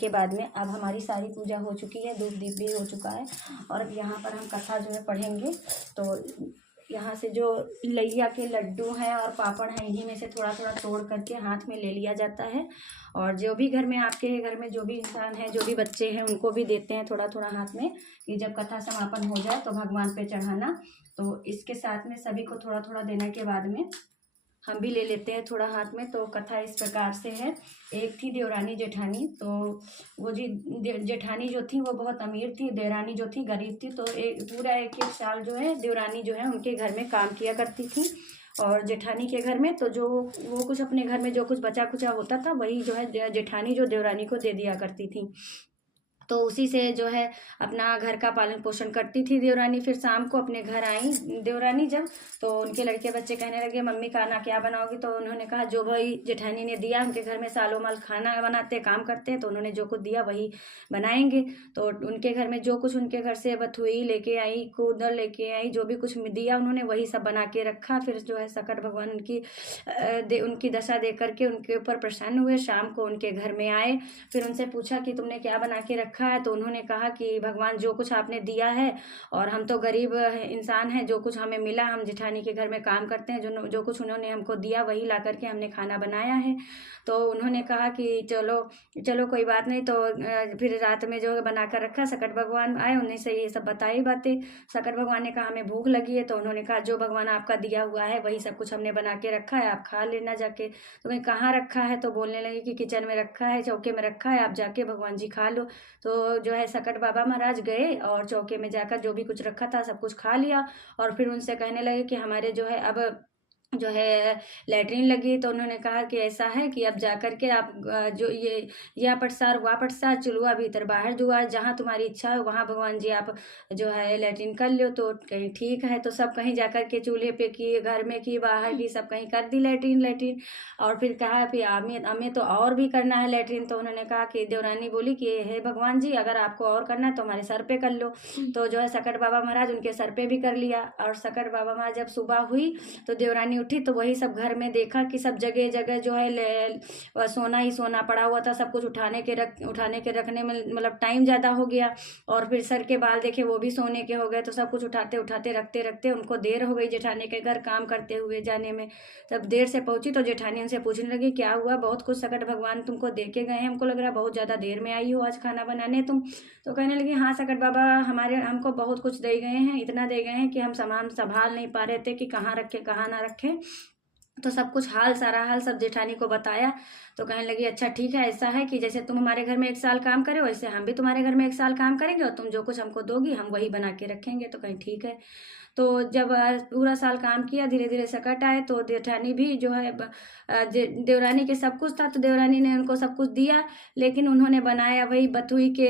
के बाद में अब हमारी सारी पूजा हो चुकी है, धूप दीप भी हो चुका है और अब यहाँ पर हम कथा जो है पढ़ेंगे। तो यहाँ से जो लैया के लड्डू हैं और पापड़ हैं, इन्हीं में से थोड़ा थोड़ा तोड़ करके हाथ में ले लिया जाता है और जो भी घर में आपके घर में जो भी इंसान है, जो भी बच्चे हैं, उनको भी देते हैं थोड़ा थोड़ा हाथ में कि जब कथा समापन हो जाए तो भगवान पे चढ़ाना। तो इसके साथ में सभी को थोड़ा थोड़ा देने के बाद में हम भी ले लेते हैं थोड़ा हाथ में। तो कथा इस प्रकार से है। एक थी देवरानी जेठानी, तो वो जी जेठानी जो थी वो बहुत अमीर थी, देवरानी जो थी गरीब थी। तो पूरा एक एक साल जो है देवरानी जो है उनके घर में काम किया करती थी और जेठानी के घर में तो जो वो कुछ अपने घर में जो कुछ बचा खुचा होता था वही जो है जेठानी जो देवरानी को दे दिया करती थी। तो उसी से जो है अपना घर का पालन पोषण करती थी देवरानी। फिर शाम को अपने घर आई देवरानी जब, तो उनके लड़के बच्चे कहने लगे मम्मी खाना क्या बनाओगी। तो उन्होंने कहा जो भाई जेठानी ने दिया, उनके घर में सालों माल खाना बनाते काम करते हैं तो उन्होंने जो कुछ दिया वही बनाएंगे। तो उनके घर में जो कुछ उनके घर से बथुई लेके आई, कूदर लेके आई, जो भी कुछ दिया उन्होंने वही सब बना के रखा। फिर जो है सकट भगवान उनकी दशा देख करके उनके ऊपर प्रसन्न हुए। शाम को उनके घर में आए, फिर उनसे पूछा कि तुमने क्या बना के रखा है। तो उन्होंने कहा कि भगवान जो कुछ आपने दिया है, और हम तो गरीब इंसान हैं, जो कुछ हमें मिला, हम जेठानी के घर में काम करते हैं, जो कुछ उन्होंने हमको दिया वही ला करके हमने खाना बनाया है। तो उन्होंने कहा कि चलो चलो कोई बात नहीं। तो फिर रात में जो बना कर रखा, सकट भगवान आए, उन्हीं से ये सब बताई बातें। सकट भगवान ने कहा हमें भूख लगी है। तो उन्होंने कहा जो भगवान आपका दिया हुआ है वही सब कुछ हमने बना के रखा है, आप खा लेना जाके। तो मैं कहाँ रखा है, तो बोलने लगी कि किचन में रखा है, चौके में रखा है, आप जाके भगवान जी खा लो। तो जो है सकट बाबा महाराज गए और चौके में जाकर जो भी कुछ रखा था सब कुछ खा लिया। और फिर उनसे कहने लगे कि हमारे जो है अब जो है लैट्रिन लगी। तो उन्होंने कहा कि ऐसा है कि अब जा कर के आप जो ये या पटसार हुआ पटसार, चुलुआ भीतर बाहर दुआ, जहाँ तुम्हारी इच्छा हो वहाँ भगवान जी आप जो है लैट्रिन कर लो। तो कहीं ठीक है। तो सब कहीं जा कर के चूल्हे पे की, घर में की, बाहर की, सब कहीं कर दी लैट्रिन। और फिर कहा कि हमें तो और भी करना है लैट्रिन। तो उन्होंने कहा कि देवरानी बोली कि हे भगवान जी अगर आपको और करना है तो हमारे सर पे कर लो। तो जो है सकट बाबा महाराज उनके सर पे भी कर लिया। और सकट बाबा महाराज जब सुबह हुई तो देवरानी उठी तो वही सब घर में देखा कि सब जगह जगह जो है सोना ही सोना पड़ा हुआ था। सब कुछ उठाने के रखने में मतलब टाइम ज़्यादा हो गया। और फिर सर के बाल देखे वो भी सोने के हो गए। तो सब कुछ उठाते उठाते रखते रखते उनको देर हो गई जेठानी के घर काम करते हुए जाने में। तब देर से पहुंची तो जेठानी उनसे पूछने लगी क्या हुआ, बहुत कुछ सकट भगवान तुमको दे के गए हैं, हमको लग रहा है बहुत ज़्यादा देर में आई हो आज खाना बनाने तुम। तो कहने लगी हाँ सकट बाबा हमको बहुत कुछ दे गए हैं, इतना दे गए हैं कि हम सामान संभाल नहीं पा रहे थे कि कहाँ रखें कहाँ ना रखें। तो सब कुछ सारा हाल सब जेठानी को बताया। तो कहने लगी अच्छा ठीक है, ऐसा है कि जैसे तुम हमारे घर में 1 साल काम करे वैसे हम भी तुम्हारे घर में 1 साल काम करेंगे और तुम जो कुछ हमको दोगी हम वही बना के रखेंगे। तो कहीं ठीक है। तो जब पूरा साल काम किया, धीरे धीरे सकट आए तो जेठानी भी जो है देवरानी के सब कुछ था तो देवरानी ने उनको सब कुछ दिया। लेकिन उन्होंने बनाया वही बथुई के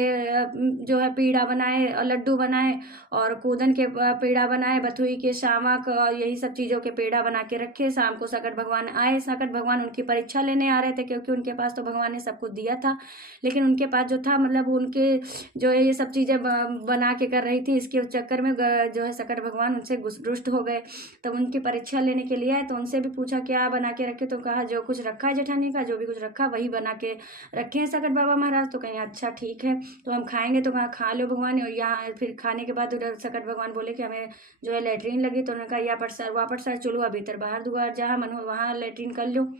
जो है पीड़ा बनाए और लड्डू बनाए और कूदन के पेड़ा बनाए, बथुई के शामक और यही सब चीज़ों के पेड़ा बना के रखे। शाम को सकट भगवान आए। सकट भगवान उनकी परीक्षा लेने आ रहे थे क्योंकि उनके पास तो भगवान ने सब कुछ दिया था, लेकिन उनके पास जो था मतलब उनके जो है ये सब चीज़ें बना के कर रही थी, इसके चक्कर में जो है सकट भगवान उनसे रुष्ट हो गए। तब उनकी परीक्षा लेने के लिए आए तो उनसे भी पूछा क्या बना के रखे। तो कहा जो कुछ रखा है जेठानी का, जो भी कुछ रखा वही बना के रखे हैं सकट बाबा महाराज। तो कहीं अच्छा ठीक है तो हम खाएंगे। तो कहा खा लो भगवान। और यहाँ फिर खाने के बाद उधर सकट भगवान बोले कि हमें जो है लैट्रिन लगी। तो उन्होंने कहा या पटसर वापट सर चलो भीतर बाहर दुआर, जहाँ मन हो वहाँ लैट्रिन कर लो।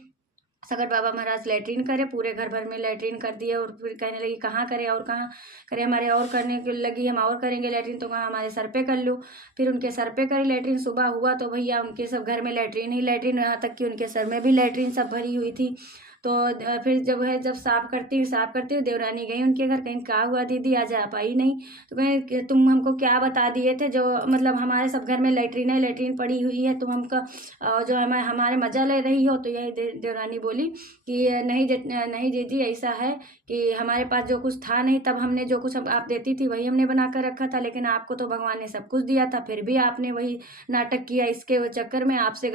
सकट बाबा महाराज लैट्रिन करे, पूरे घर भर में लैट्रिन कर दिए। और फिर कहने लगी कहाँ करे और कहाँ करे, हमारे और करने के लगी, हम और करेंगे लैट्रिन। तो कहाँ हमारे सर पे कर लो। फिर उनके सर पे करी लैट्रिन। सुबह हुआ तो भैया उनके सब घर में लैट्रिन ही लैट्रिन, यहाँ तक कि उनके सर में भी लैट्रिन सब भरी हुई थी। तो फिर जब साफ करती हूँ देवरानी गई उनके घर, कहीं क्या हुआ दीदी आज आप आई नहीं। तो कहीं तुम हमको क्या बता दिए थे, जो मतलब हमारे सब घर में लैट्रिन पड़ी हुई है, तुम हमको जो हमारे मजा ले रही हो। तो यही देवरानी बोली कि नहीं दीदी ऐसा है कि हमारे पास जो कुछ था नहीं, तब हमने जो कुछ आप देती थी वही हमने बना कर रखा था, लेकिन आपको तो भगवान ने सब कुछ दिया था, फिर भी आपने वही नाटक किया। इसके चक्कर में आपसे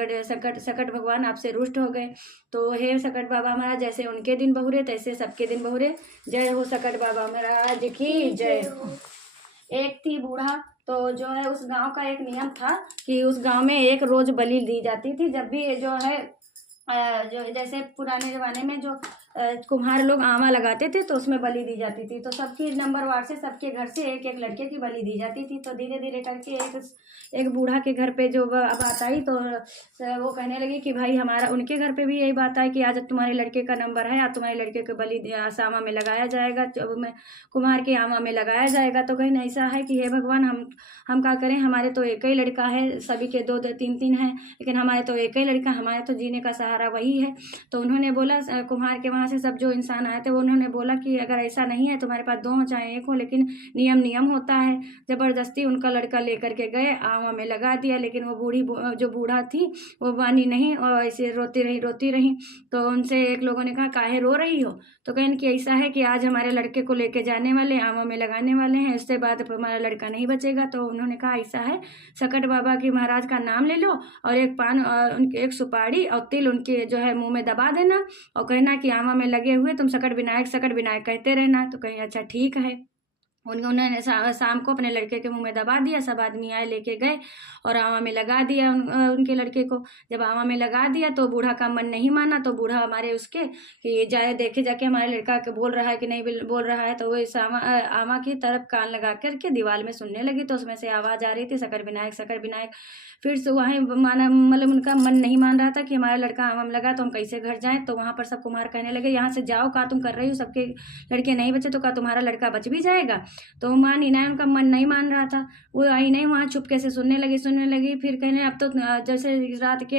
सकट भगवान आपसे रुष्ट हो गए। तो हे सकट बाबा महाराज, जैसे उनके दिन बहुरे तैसे सबके दिन बहुरे। जय हो सकट बाबा महाराज की जय हो। एक थी बूढ़ा, तो जो है उस गांव का एक नियम था कि उस गांव में एक रोज बलि दी जाती थी। जब भी जो है जो जैसे पुराने जमाने में जो कुम्हार लोग आमा लगाते थे तो उसमें बलि दी जाती थी। तो सबकी नंबर वार से सबके घर से एक एक लड़के की बलि दी जाती थी। तो धीरे धीरे करके एक बूढ़ा के घर पे जो बात आई तो वो कहने लगी कि भाई हमारा उनके घर पे भी यही बात आई कि आज तुम्हारे लड़के का नंबर है, आज तुम्हारे लड़के को बलि आमा में लगाया जाएगा, में कुम्हार के आमा में लगाया जाएगा। तो कहीं ऐसा है कि हे भगवान, हम क्या करें, हमारे तो एक ही लड़का है, सभी के दो दो तीन तीन हैं, लेकिन हमारे तो एक ही लड़का, हमारे तो जीने का सहारा वही है। तो उन्होंने बोला, कुम्हार के वहाँ से सब जो इंसान आए थे वो उन्होंने बोला कि अगर ऐसा नहीं है तुम्हारे पास दो हो चाहे एक हो, लेकिन नियम होता है। जबरदस्ती उनका लड़का लेकर के गए, आमा में लगा दिया, लेकिन वो जो बूढ़ा थी वो मानी नहीं और ऐसे रोती रही। तो उनसे एक लोगों ने कहा काहे रो रही हो? तो कहने कि ऐसा है कि आज हमारे लड़के को लेके जाने वाले, आमा में लगाने वाले हैं, इसके बाद हमारा लड़का नहीं बचेगा। तो उन्होंने कहा ऐसा है, सकट बाबा की महाराज का नाम ले लो और एक पान और उनके एक सुपारी और तिल उनके जो है मुंह में दबा देना और कहना कि आमा में लगे हुए तुम सकट विनायक कहते रहना। तो कहीं अच्छा ठीक है। उन्होंने शाम को अपने लड़के के मुंह में दबा दिया, सब आदमी आए लेके गए और आमा में लगा दिया उनके लड़के को। जब आमा में लगा दिया तो बूढ़ा का मन नहीं माना। तो बूढ़ा हमारे उसके कि जाए देखे जाके हमारे लड़का के बोल रहा है कि नहीं बोल रहा है। तो वो इस आमा की तरफ कान लगा करके दीवार में सुनने लगी। तो उसमें से आवाज़ आ रही थी सकट विनायक। फिर से वहीं माना, मतलब उनका मन नहीं मान रहा था कि हमारा लड़का आमा में लगा तो हम कैसे घर जाएं। तो वहाँ पर सब कुम्हार कहने लगे यहाँ से जाओ, का तुम कर रही हो, सबके लड़के नहीं बचे तो का तुम्हारा लड़का बच भी जाएगा? तो मानी नहीं, उनका मन नहीं मान रहा था। वो आई नहीं, वहाँ चुपके से सुनने लगी। फिर कहने अब तो जैसे रात के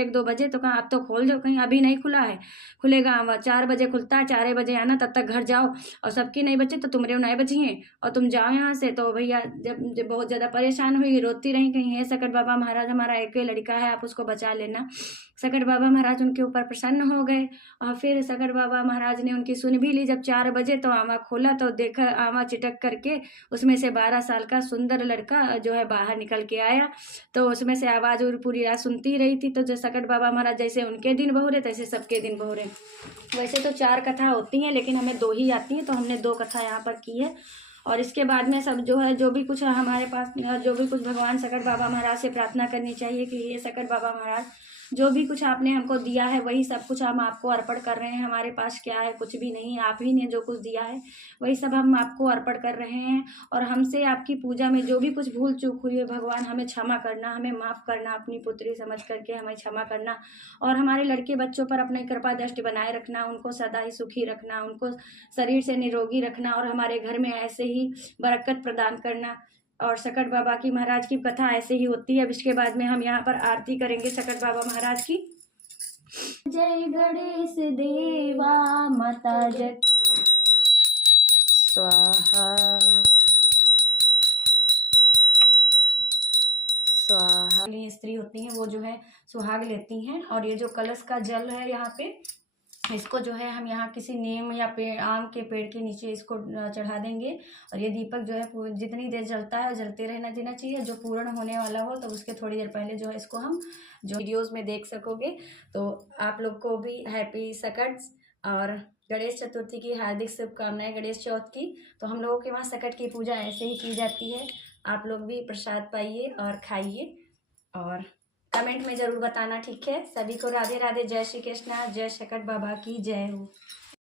1-2 बजे, तो कहा अब तो खोल दो, कहीं अभी नहीं खुला है, खुलेगा 4 बजे खुलता है, 4 बजे आना, तब तक घर जाओ और सबकी नहीं बचे तो तुम्हारे नहीं बचिए और तुम जाओ यहाँ से। तो भैया जब बहुत ज़्यादा परेशान हुई, रोती रही, कहीं हे सकट बाबा महाराज हमारा एक ही लड़का है, आप उसको बचा लेना। सकट बाबा महाराज उनके ऊपर प्रसन्न हो गए और फिर सकट बाबा महाराज ने उनकी सुन भी ली। जब 4 बजे तो आमा खोला तो देखा आमा चिटक करके उसमें से 12 साल का सुंदर लड़का जो है बाहर निकल के आया। तो उसमें से आवाज़ और पूरी रात सुनती रही थी। तो जो सकट बाबा महाराज जैसे उनके दिन बहुरे तैसे सबके दिन बहुरे। वैसे तो 4 कथा होती हैं लेकिन हमें 2 ही आती हैं, तो हमने 2 कथा यहाँ पर की है। और इसके बाद में सब जो है जो भी कुछ हमारे पास जो भी कुछ भगवान सकट बाबा महाराज से प्रार्थना करनी चाहिए कि ये सकट बाबा महाराज जो भी कुछ आपने हमको दिया है वही सब कुछ हम आपको अर्पण कर रहे हैं। हमारे पास क्या है, कुछ भी नहीं, आप ही ने जो कुछ दिया है वही सब हम आपको अर्पण कर रहे हैं। और हमसे आपकी पूजा में जो भी कुछ भूल चूक हुई है भगवान हमें क्षमा करना, हमें माफ़ करना, अपनी पुत्री समझ करके हमें क्षमा करना। और हमारे लड़के बच्चों पर अपनी कृपा दृष्टि बनाए रखना, उनको सदा ही सुखी रखना, उनको शरीर से निरोगी रखना और हमारे घर में ऐसे ही बरकत प्रदान करना। और सकट बाबा की महाराज की कथा ऐसे ही होती है। अब इसके बाद में हम यहाँ पर आरती करेंगे सकट बाबा महाराज की। जय गणेश देवा माता जय स्वाहा स्वाहा। स्त्री होती हैं वो जो है सुहाग लेती हैं। और ये जो कलश का जल है यहाँ पे, इसको जो है हम यहाँ किसी नीम या आम के पेड़ के नीचे इसको चढ़ा देंगे। और ये दीपक जो है जितनी देर जलता है जलते रहना देना चाहिए। जो पूर्ण होने वाला हो तो उसके थोड़ी देर पहले जो है इसको हम जो वीडियोज़ में देख सकोगे। तो आप लोग को भी हैप्पी सकट और गणेश चतुर्थी की हार्दिक शुभकामनाएं, गणेश चौथ की। तो हम लोगों के वहाँ सकट की पूजा ऐसे ही की जाती है। आप लोग भी प्रसाद पाइए और खाइए और कमेंट में ज़रूर बताना, ठीक है। सभी को राधे राधे, जय श्री कृष्णा, जय सकट बाबा की जय हो।